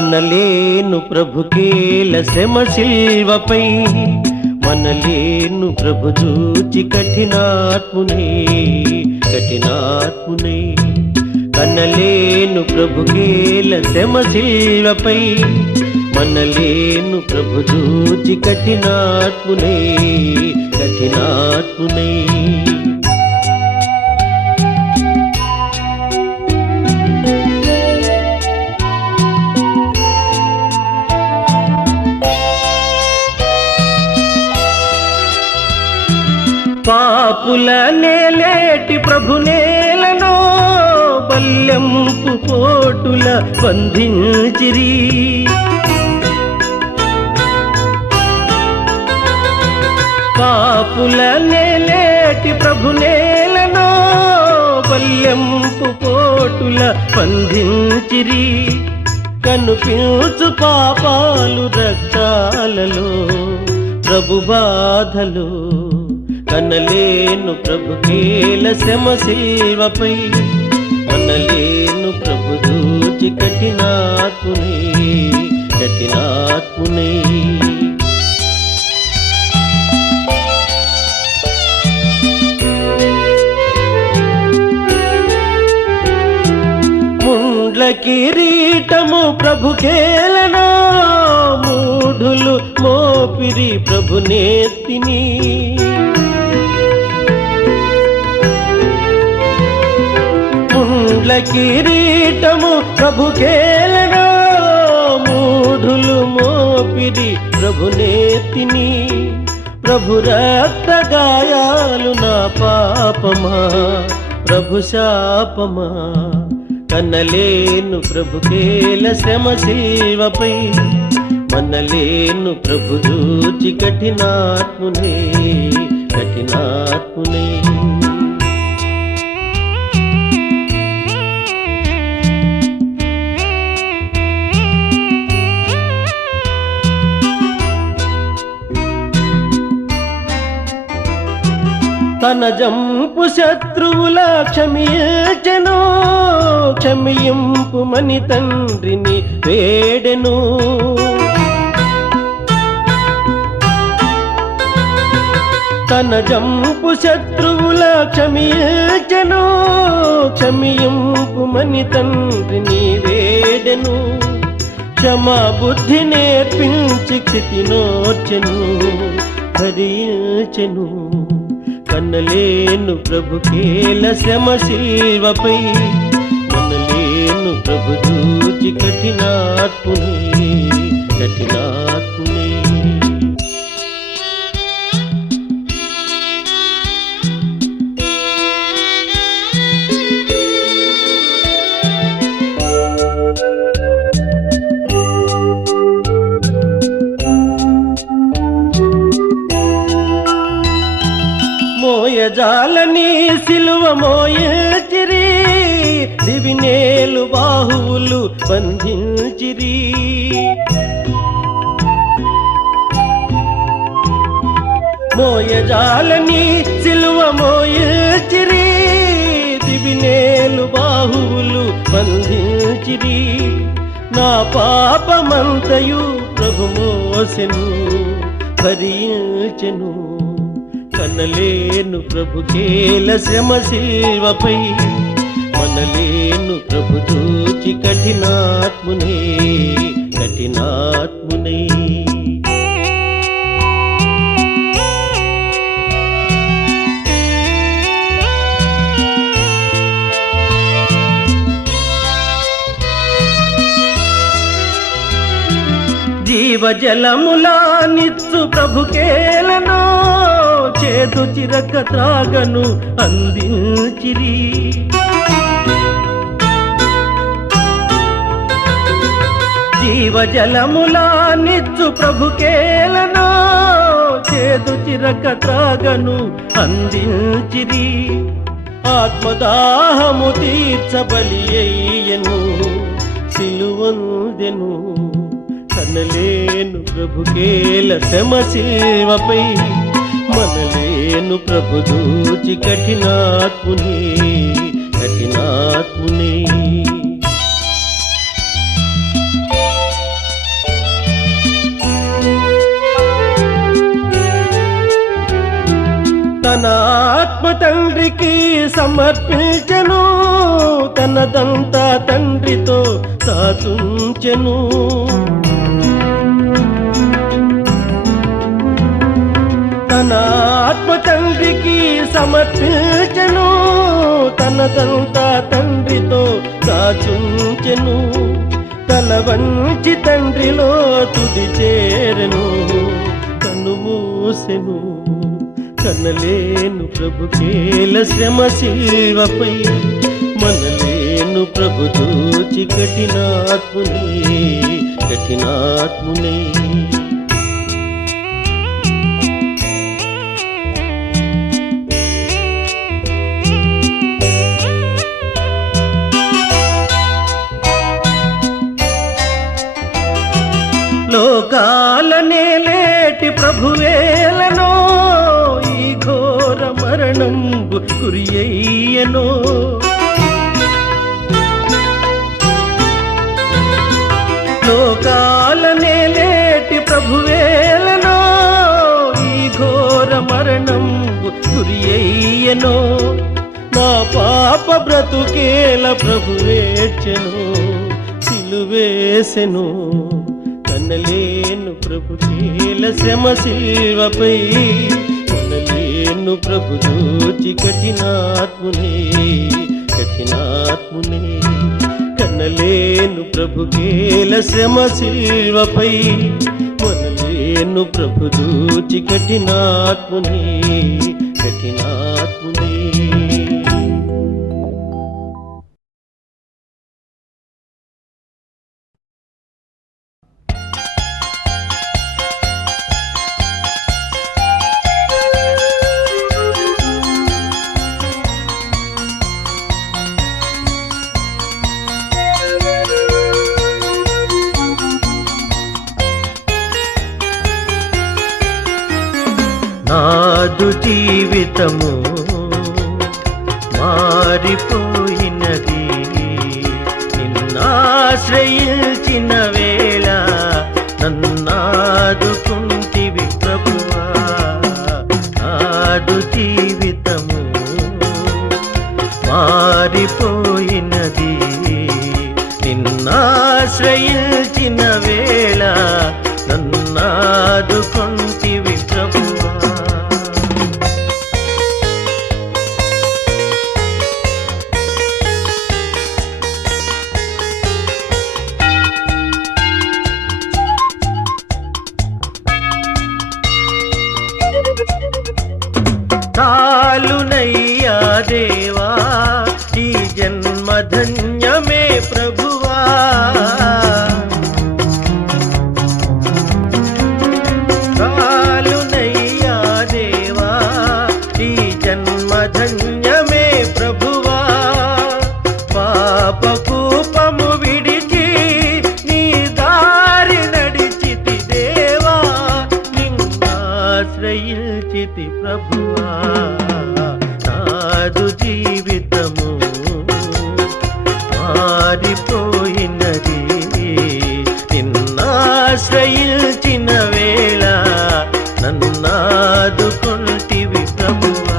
కనలేను ప్రభుకేల శ్రమ శిల్వపై, మనలేను ప్రభు చూచి కఠినాత్మునే కఠినాత్మునే. కనలేను ప్రభుకేల శ్రమ శిల్వపై, మనలేను ప్రభు చూచి కఠినాత్మునే కఠినాత్మునే. పాపుల నేలేటి ప్రభు నేలను, బల్యంపు పోటుల బంధించిరి. పాపుల నేలేటి ప్రభు నేలను, బల్యంపు పోటుల బంధించిరి. కనుపించు పాపాలు రక్తాలలో, ప్రభు బాధలు. కనలేను ప్రభుకేల శ్రమ శిల్వపై, మనలేను ప్రభు చూచి కఠినాత్మునే కఠినాత్మునే. ముండ్ల కిరీటము ప్రభుకేలను, మూఢులు మోపిరి ప్రభు నేతిని. ముండ్ల కిరీటము ప్రభుకేలను, మూఢులు మోపిరి ప్రభు నేతిని. ప్రభు రక్త గాయాలు నా పాపమా, ప్రభు శాపమా. కనలేను ప్రభుకేల శ్రమ శిల్వపై, మనలేను ప్రభు చూచి కఠినాత్మునే కఠినాత్మునే. తన జంపు శత్రువుల క్షమించెను, క్షమింపు మని తండ్రిని వేడెను. తన జంపు శత్రువుల క్షమించెను, క్షమింపు మని తండ్రిని వేడెను. క్షమా బుద్ధి నేర్పించి క్షితి నోర్చెను భరించెను. కనలేను ప్రభుకేల శ్రమ శిల్వపై, మనలేను ప్రభు చూచి కఠినాత్మునే కఠినాత్మునే. మోయజాలని సిలువ మోయచిరి, దివినేలు బాహువులు బంధించిరి. మోయజాలని సిలువ మోయచిరి, దివినేలు బాహువులు బంధించిరి. నా పాపమంతయు ప్రభు మోసెను భరించెను. కనలేను ప్రభుకేల శ్రమ శిల్వపై, మనలేను ప్రభు చూచి కఠినాత్మునే కఠినాత్మునే. జీవజలములా నిచ్చు ప్రభుకేలను, చేదు చిరక త్రాగను అందించిరి. జీవజలములా నిచ్చు ప్రభుకేలను, చేదు చిరక త్రాగను అందించిరి. ఆత్మదాహము తీర్చబలి అయ్యెను, సిలువందెను. కనలేను ప్రభుకేల శ్రమ శిల్వపై, మనలేను ప్రభు చూచి కఠినాత్మునే కఠినాత్మునే. తండ్రికి సమర్పించెను, తనదంతా తండ్రితో సాతుంచెను. తన ఆత్మ తండ్రికి సమర్పించెను, తనదంతా తండ్రితో సాచుంచెను. తల వంచి తండ్రిలో తుది చేరెను, కన్ను మూసెను. కనలేను ప్రభుకేల శ్రమ శిల్వపై, మనలేను ప్రభు చూచి కఠినాత్ముని. లోకాలనే లేటి ప్రభువేలనో, ఈ ఘోర మరణంబు గురి అయ్యనో. లోకాలనే లేటి ప్రభువేలనో, ఈ ఘోర మరణంబు గురి అయ్యనో. నా పాప బ్రతుకేల ప్రభువేర్చెను, సిలువేసెను. కనలేను ప్రభుకేల శ్రమ శిల్వపై, మనలేను ప్రభు చూచి కఠినాత్ముని. కనలేను ప్రభుకేల శ్రమ శిల్వపై, మనలేను ప్రభు చూచి కఠినాత్ముని. నాదు జీవితము మారిపోయినది, నిన్నాశ్రయించిన వేళ నన్నాదుకుంటివి ప్రభువా. నాదు జీవితము మారిపోయినది, నిన్నాశ్రయించిన వేళ నన్నాదుకుంటివి ప్రభువా. చాలునయ్యా దేవా ఈ జన్మ ధన్యమే ప్రభువా. చాలునయ్యా దేవా ఈ జన్మ ధన్యమే ప్రభువా. పాప కూపము విడిచి నీ దారి నడిచితి దేవా, నిన్నాశ్రయించితి ప్రభువా. నాదు జీవితము మారిపోయినది, నిన్నాశ్రయించిన వేళ నన్నాదుకుంటివి ప్రభువా.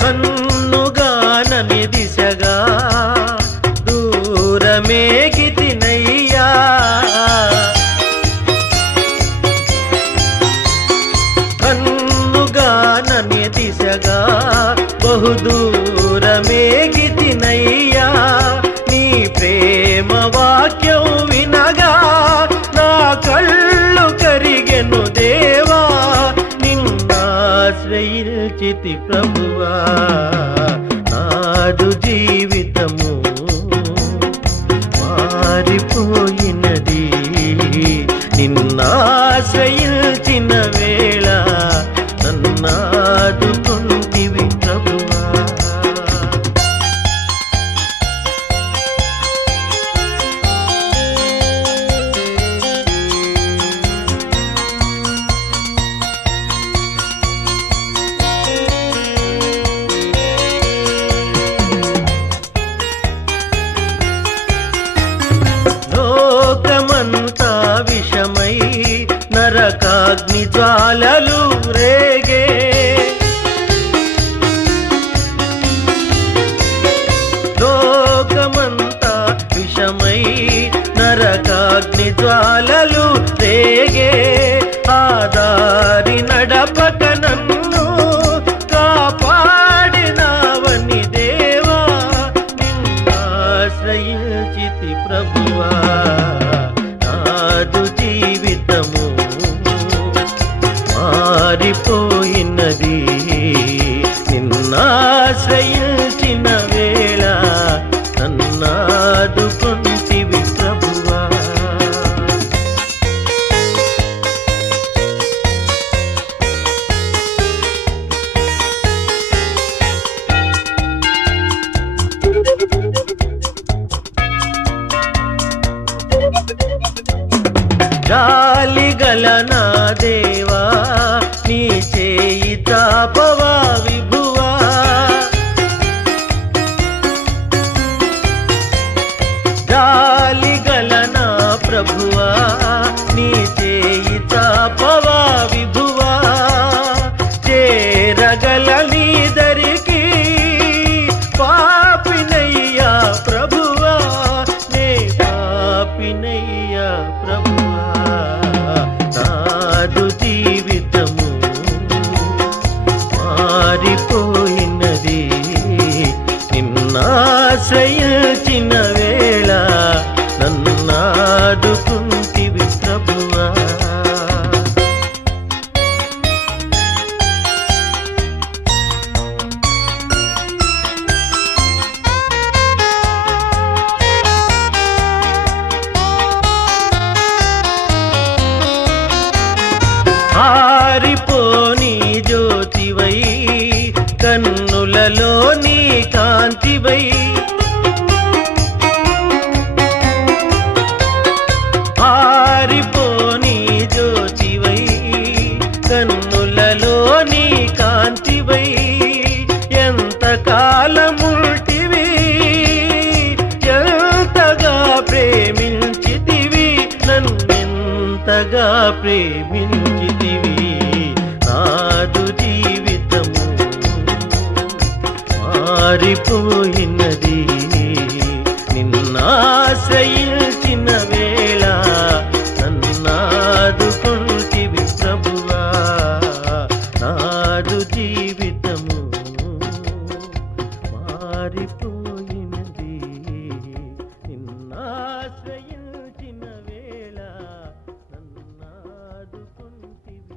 కన్నుగానని దిశగా దూర జ్వాలలు రేగే ఆదారి నడపక నన్ను కాపాడినావని దేవా నిన్నాశ్రయించితి ప్రభువా నాదు జీవితము మారిపోయినది నిన్నాశ్రయించిన వేళ నన్నాదుకొంటివి ప్రభువా జాలిగల నా దేవా నీ చేయి తాపవా విభువా జాలిగల నా ప్రభువా నీ చేయి తాపవా విభువా చేరగల నీ దరికి పాపినయ్యా ప్రభువా నే పాపినయ్యా ప్రభువా నాదు జీవితము మారిపోయినది నిన్నాశ్రయించిన వేళ నన్నాదుకుంటివి ప్రభువా ఆరిపోని జ్యోతివై కన్నులలో నీ కాంతివై ఆరిపోని జ్యోతివై కన్నులలో నీ కాంతివై ఎంత కాలముంటివి ఎంతగా ప్రేమించితివి నన్నెంతగా ప్రేమించితివి నాదు జీవితము మారిపోయినది నిన్నాశ్రయించిన వేళ నన్నాదుకొంటివి ప్రభువా నాదు జీవితము మారిపోయినది నిన్నాశ్రయించిన వేళ నన్నాదుకొంటివి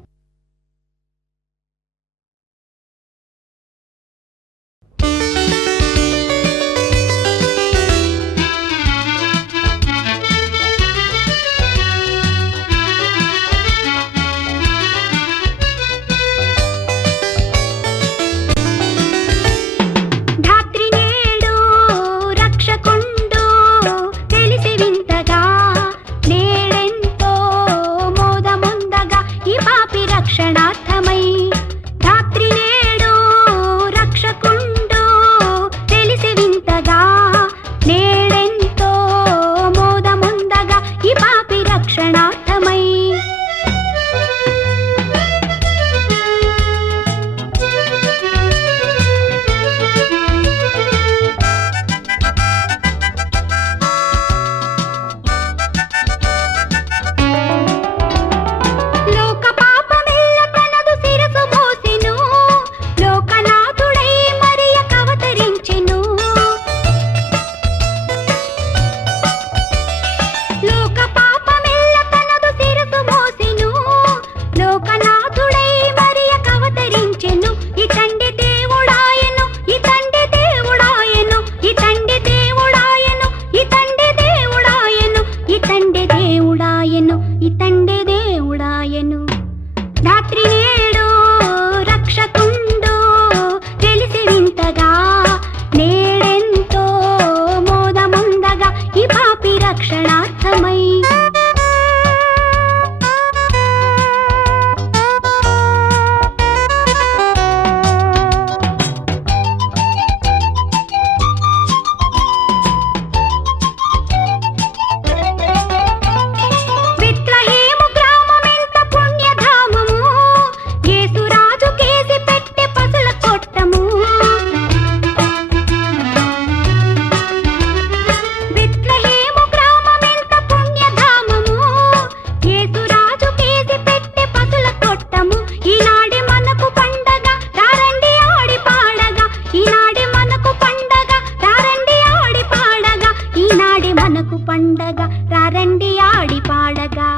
మోదముండగా రారండి ఆడి పాడగా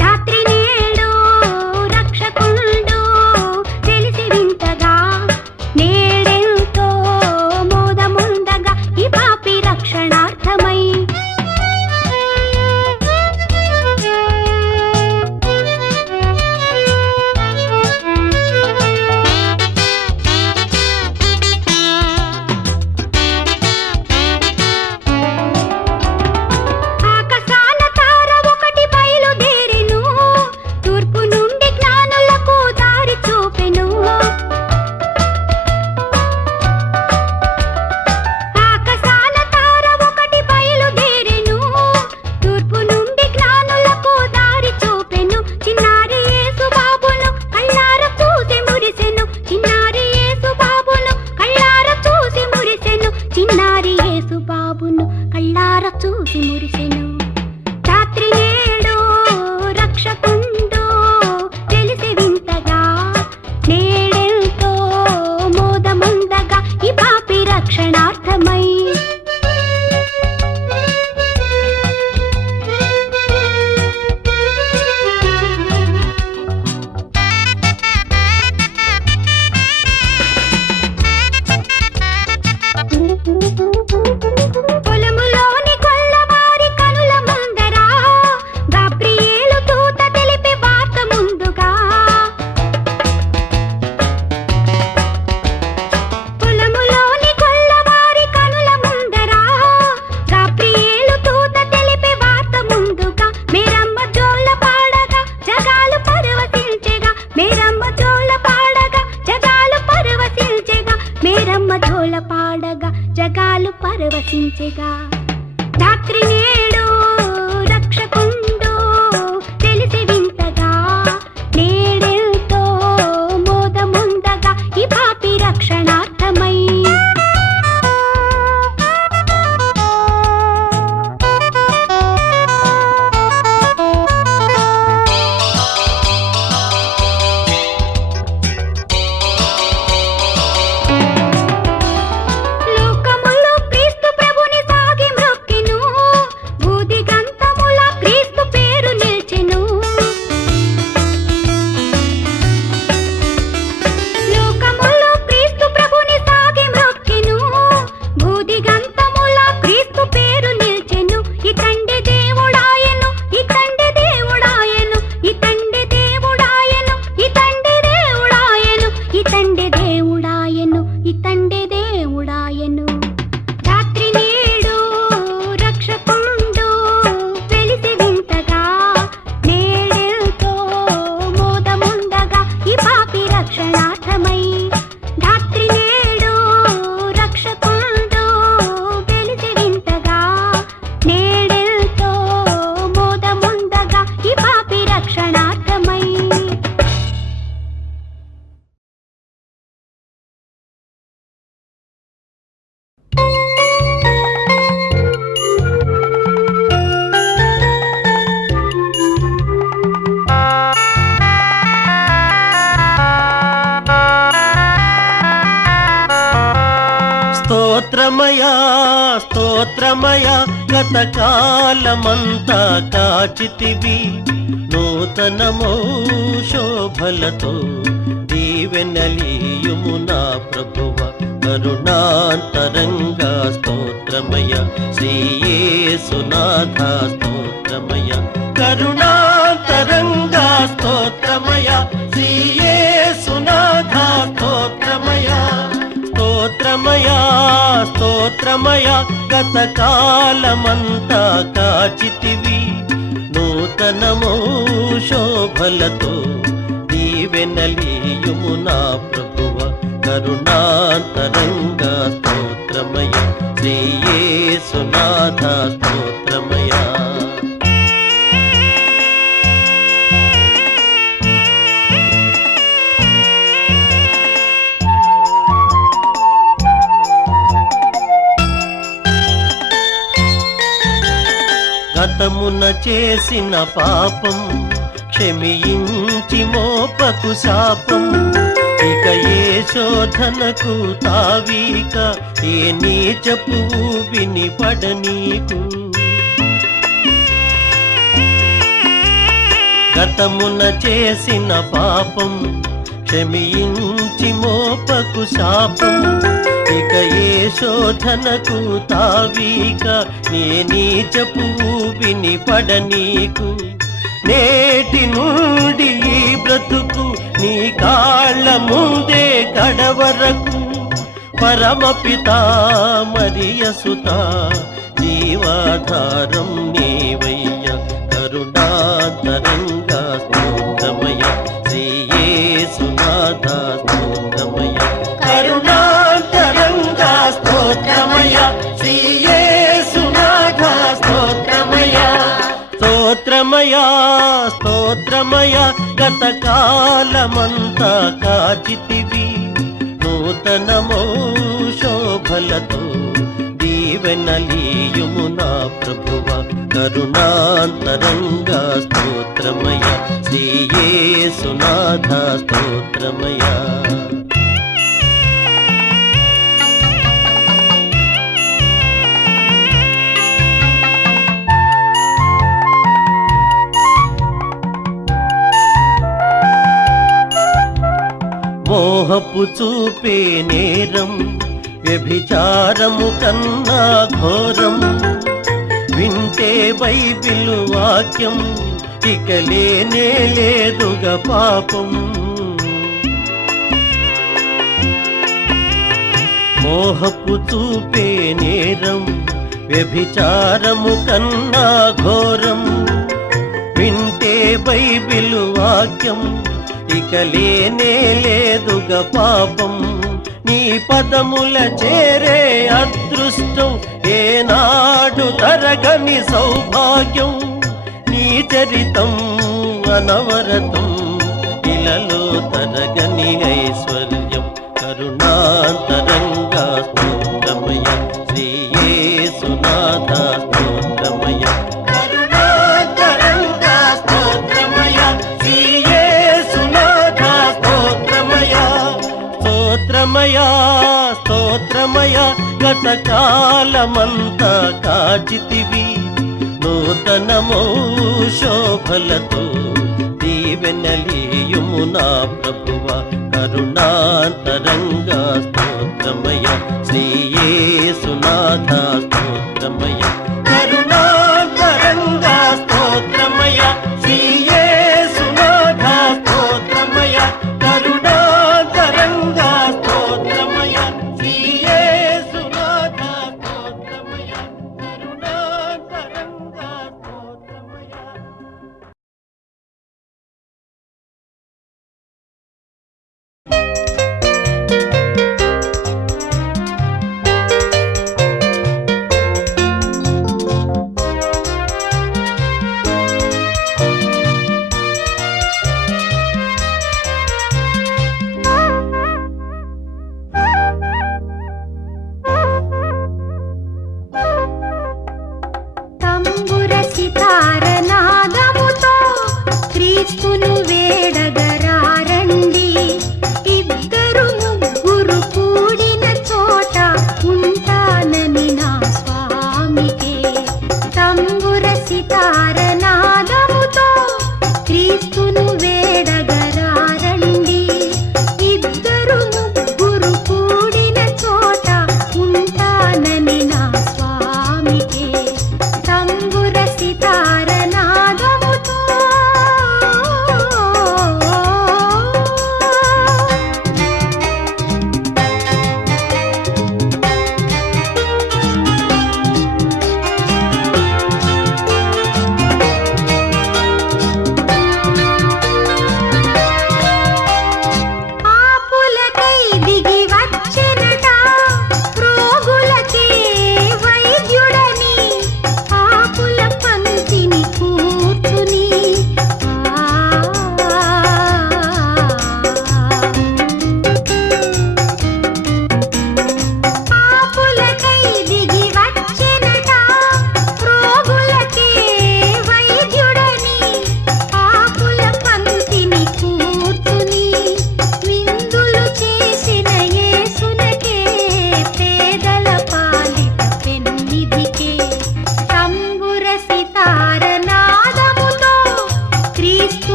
రాత్రి నేడు రక్షకుండు తెలిసి వింతగా నేడెంతో మోదముండగా ఈ పాపి రక్షణార్థమై చూసి మురిసెను రాత్రి నేడు రక్షకుండు తెలిసి వింతగా నేడెంతో మోదముందగా ఈ పాపి రక్షణార్థమై పాడగా జగాలు పరవశించెగా రాత్రి నేడు రక్షకుండు తెలిసి వింతగా నేడెంతో మోదముందగా ఈ పాపి రక్షణార్థమై స్తోత్రమయా స్తోత్రమయా గతకాలమంతా కాచితివి నూతనమో శోభలతో దీవెనలీయుము నా ప్రభువ కరుణాంతరంగా స్తోత్రమయ శ్రీ యేసునాథ స్తోత్రమయ కరుణాంతరంగా స్తోత్రమయ శ్రీ యేసునాథ స్తోత్రమయ స్తోత్రమయా స్తోత్రమయా గతకాలమంతా కాచితివి నూతనమో శోభలతో దీవెనలీయుము నా ప్రభువ కరుణాంతరంగా స్తోత్రమయ శ్రీ యేసునాథ స్తోత్రమయా గతమున చేసిన పాపం క్షమించి మోపకు శాపం ఇక ఏ శోధనకు తావీక ఏ నీచపు వినిపడ నీకు గతమున చేసిన పాపం క్షమించి మోపకు శాపం ఇక ఏ శోధనకు తావీక నే నీచపు ఊబిని పడనీకు నేటి నుండి ఈ బ్రతుకు నీ కాళ్ళ ముందే కడవరకు పరమపితా మరియసుత జీవాధారం నీవయ్య కరుణాతరంగా స్తోత్రమయ శ్రీయేసునాథ స్తోత్రమయ కరుణాతరంగా స్తోత్రమయ శ్రీయేసునాథ స్తోత్రమయ స్తోత్రమయ స్తోత్రమయ గతకాలమంతా కాచితివి నూతనమో శోభలతో దీవెనలీయుము నా ప్రభువ కరుణాంతరంగా స్తోత్రమయ శ్రీయేసునాథ స్తోత్రమయ మోహపు చూపే నేరం వ్యభిచారము కన్నా ఘోరం వింటే బైబిలు వాక్యం ఇక లేనే లేదుగా పాపం మోహపు చూపే నేరం వ్యభిచారము కన్నా ఘోరం వింటే బైబిలు వాక్యం ఇక లేనే లేదుగా పాపం నీ పదముల చేరే అదృష్టం ఏనాడు తరగని సౌభాగ్యం నీ చరితం అనవరతం ఇలలో తరగని ఐశ్వర్యం కరుణాంతరంగా స్తోత్రమయ శ్రీయేసునాథ స్తోత్రమయ కరుణాంతరంగా స్తోత్రమయ శ్రీయేసునాథ స్తోత్రమయ స్తోత్రమయ స్తోత్రమయ గతకాలమంతా కాచితివి నూతనమో శోభలతో దీవెనలీయుము నా ప్రభువ కరుణాంతరంగా స్తోత్రమయ శ్రీయేసునాథ స్తోత్రమయ కరుణాంతరంగా స్తోత్రమయ శ్రీయేసునాథ స్తోత్రమయ కరుణాంతరంగా స్తోత్రమయ శ్రీయేసునాథ స్తోత్రమయ కరుణాంతరంగా స్తోత్రమయ తంబుర సితార నాదముతో క్రీస్తును వేడగరారండి ఇద్దరు ముగ్గురు కూడిన చోట ఉంటానని నా స్వామికే తంబుర సితార నాదముతో క్రీస్తును వేడగరారండి ఇద్దరు ముగ్గురు కూడిన చోట ఉంటానని నా స్వామికే తంబుర సితార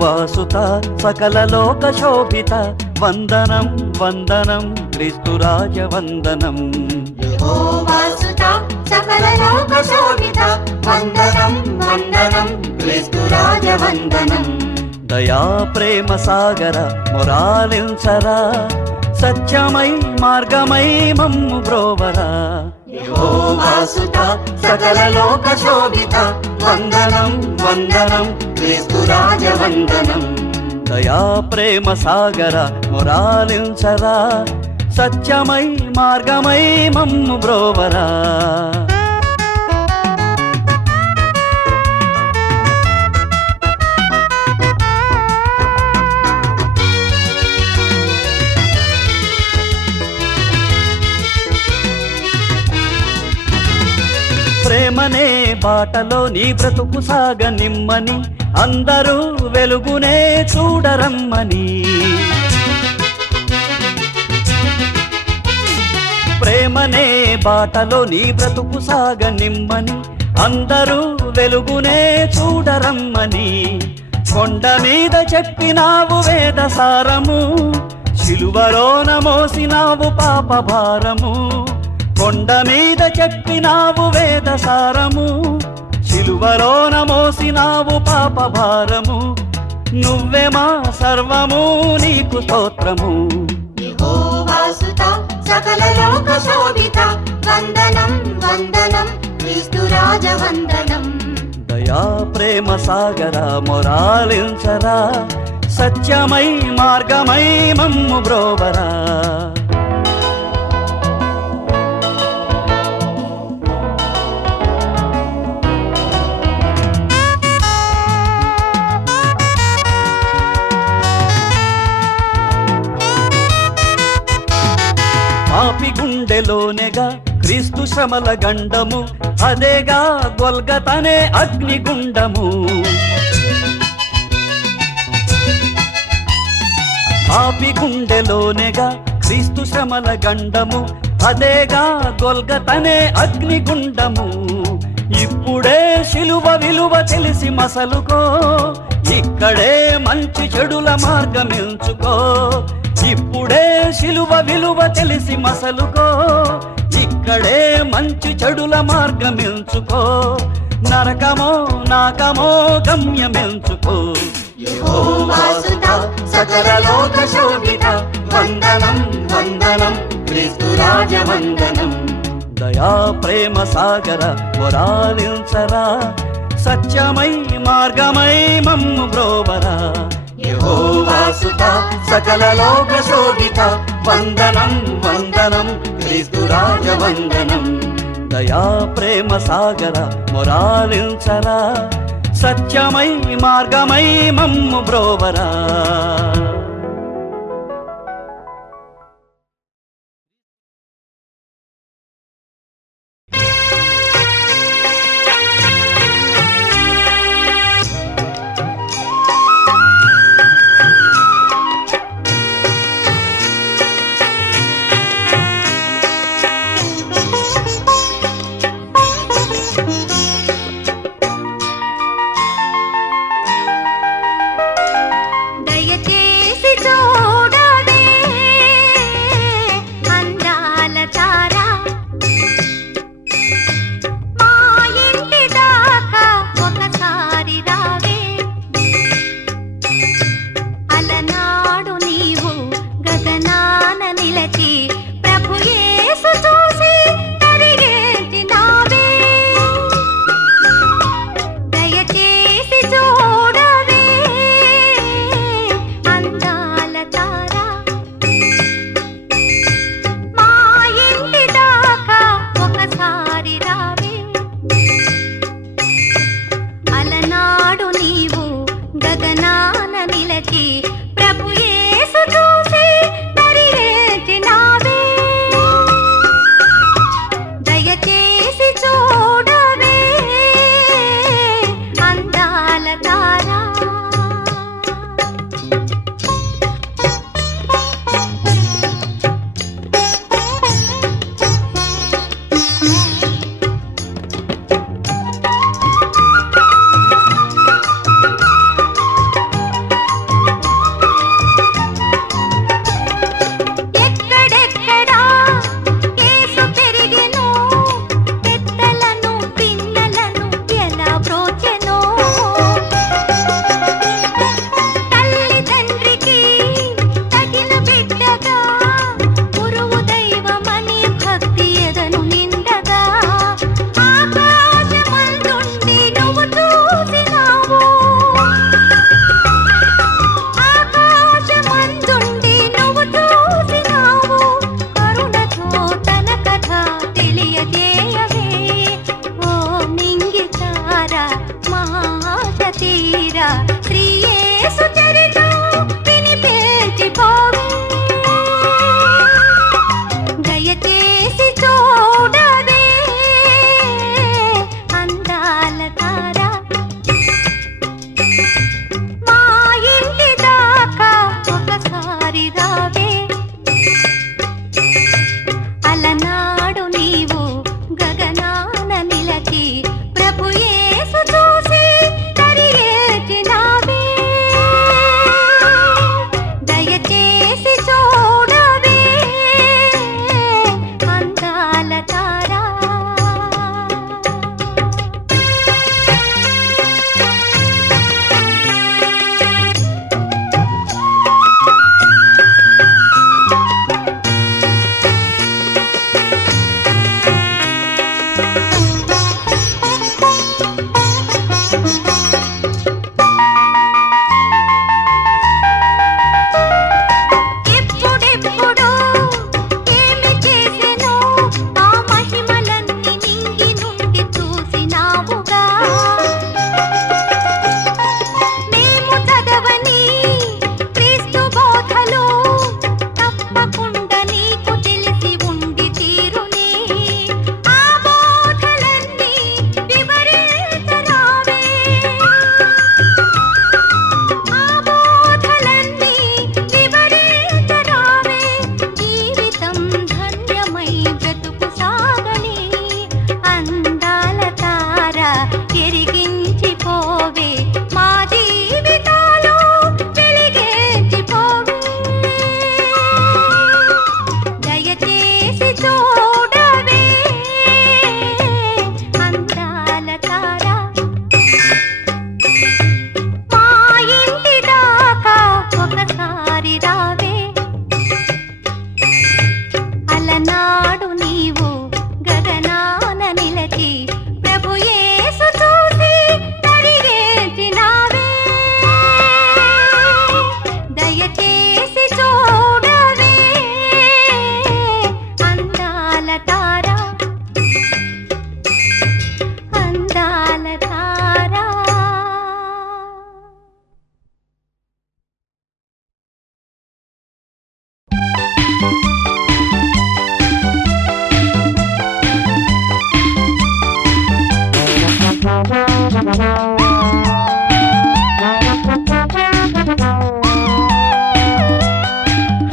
యెహోవాసుత సకల లోక శోభిత వందనం వందనం క్రీస్తురాజ వందనం. యెహోవాసుత సకల లోక శోభిత వందనం వందనం క్రీస్తురాజ వందనం. దయా ప్రేమ సాగర మొరాలించరా సత్యమై మార్గమై మమ్ము బ్రోవరా. యెహోవాసుత సకల లోక శోభిత వందనం వందనం క్రీస్తురాజ వందనం. దయా ప్రేమ సాగర మొరాలించరా సత్యమై మార్గమై మమ్ము బ్రోవరా. ప్రేమనే బాటలో నీ బ్రతుకు సాగనిమ్మని అందరూ వెలుగునే చూడరమ్మని. ప్రేమనే బాటలో నీ బ్రతుకు సాగనిమ్మని అందరూ వెలుగునే చూడరమ్మని. కొండ మీద చెప్పినావు వేద సారము శిలువలోన మోసినావు పాప భారము. కొండ మీద చెప్పినావు వేద సారము శిలువలోన మోసినావు పాప భారము. నువ్వే మా సర్వము నీకు స్తోత్రము. యెహోవాసుత సకల లోక శోభిత వందనం వందనం క్రీస్తురాజ వందనం. దయా ప్రేమ సాగర మొరాలించరా సత్యమై మార్గమై మమ్ము బ్రోవరా. పాపి గుండెలోనేగా క్రీస్తు శ్రమల గండము అదేగా గొల్గతనే అగ్నిగుండము. పాపి గుండెలోనేగా క్రీస్తు శ్రమల గండము అదేగా గొల్గతనే అగ్నిగుండము. ఇప్పుడే శిలువ విలువ తెలిసి మసలుకో ఇక్కడే మంచి చెడుల మార్గమెంచుకో. ఇప్పుడే శిలువ విలువ తెలిసి మసలుకో ఇక్కడే మంచి చెడుల మార్గమెంచుకో. నరకమో నాకమో గమ్యమెంచుకో. యెహోవాసుత సకల లోక శోభిత వందనం వందనం క్రీస్తురాజ వందనం. దయా ప్రేమ సాగర మొరాలించరా సత్యమై మార్గమై మమ్ము బ్రోవరా. యెహోవాసుత సకల లోక శోభిత వందనం వందనం క్రీస్తురాజ వందనం. దయా ప్రేమ సాగర మొరాలించరా సత్యమై మార్గమై మమ్ము బ్రోవరా. దయచే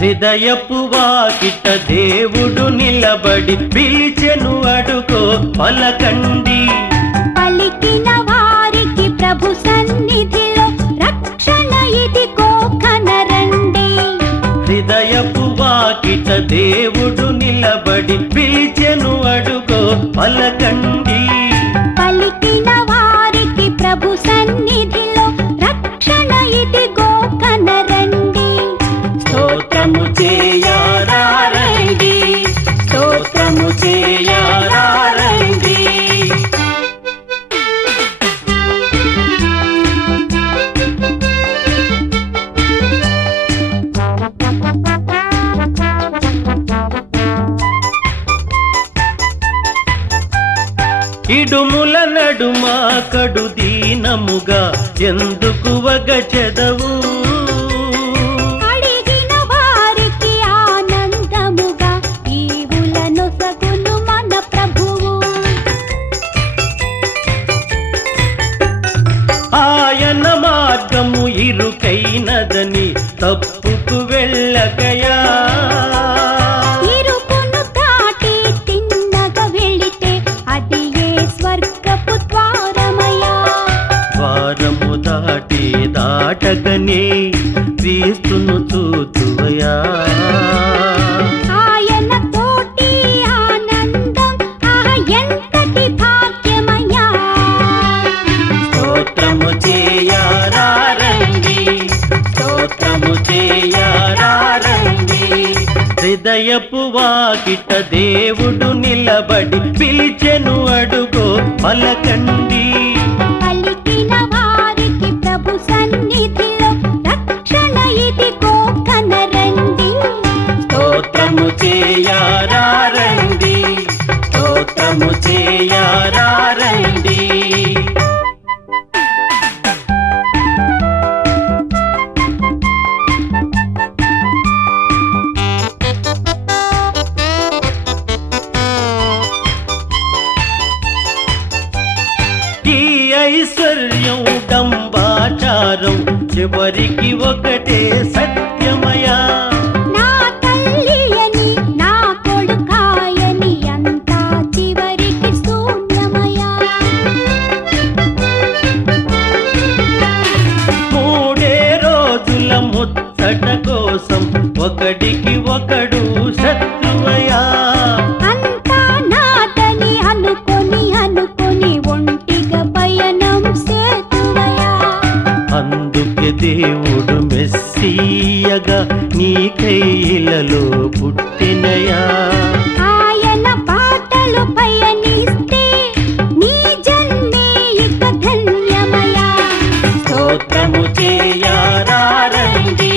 హృదయపు వాకిట దేవుడు నిలబడి పిలిచెను అడుగో పలకండి. పలికిన వారికి ప్రభు సన్నిధిలో రక్షణ ఇదిగో కనరండి. హృదయపు వాకిట దేవుడు నిలబడి పిలిచెను అడుగో పలకండి. పలికిన వారికి ప్రభు సన్నిధిలో రక్షణ ఇదిగో కనరండి. స్తోత్రము చేయరారండి, స్తోత్రము చేయరారండి. ఇడుముల నడుమ కడు దీనముగా ఎందుకు వగచెదవు? అడిగిన వారికి ఆనందముగా ఈవులను సగును మన ప్రభువు. ఆయన మార్గము ఇరుకైనదని తప్పుకు వెళ్ళకయా. ఇరుకును దాటి తిన్నగా వెళితే అది ఏ స్వర్గపు ద్వారమయ్యా. ద్వారము దాటి దాటగనే క్రీస్తును చూతువయా. ఆయన తోటి ఆనందం ఎంతటి భాగ్యమయ్యా. స్తోత్రము చేయరారండి, స్తోత్రము చేయరారండి. హృదయపు వాకిట దేవుడు నిలబడి పిలిచెను అడుగో పలకండి. పలికిన వారికి ప్రభు సన్నిధిలో రక్షణ ఇదిగో కనరండి. స్తోత్రము చేయరారండి, స్తోత్రము చేయరారండి. ఈ ఐశ్వర్యం డంబాచారం చివరికి ఒకటే సత్యమయా. నా తల్లి అని నా కొడుకాయని అంతా చివరికి శూన్యమయ్యా. మూడే రోజుల ముచ్చట కోసం ఒకడికి ఒకడు శత్రువయా. అంతా నాదని అనుకొని ఒంటిగా పయనం సేతువయ్యా. అందుకే దేవుడు మెస్సీయగా నీ కైలలో పుట్టినయా. ఆయన బాటలు పయనిస్తే నీ జన్మే ఇక ధన్యమయ్యా. స్తోత్రము చేయరారండి,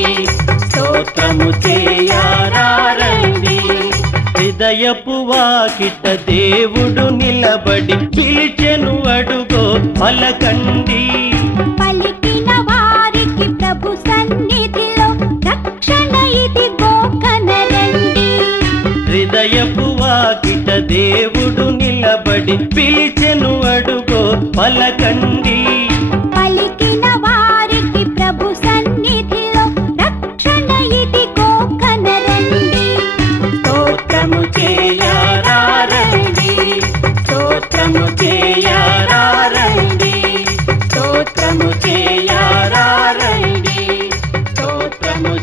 స్తోత్రము చేయరారండి. హృదయపు వాకిట దేవుడు నిలబడి పిలిచెను అడుగో పలకండి. పలికిన వారికి ప్రభు సన్నిధిలో రక్షణ ఇదిగో కనరండి. హృదయపు వాకిట దేవుడు నిలబడి పిలిచెను అడుగో పలకండి. పలికిన వారికి ప్రభు సన్నిధిలో రక్షణ ఇదిగో కనరండి. స్తోత్రము చేయరారండి, స్తోత్రము చేయరారండి, స్తోత్రము చేయరారండి, స్తోత్రము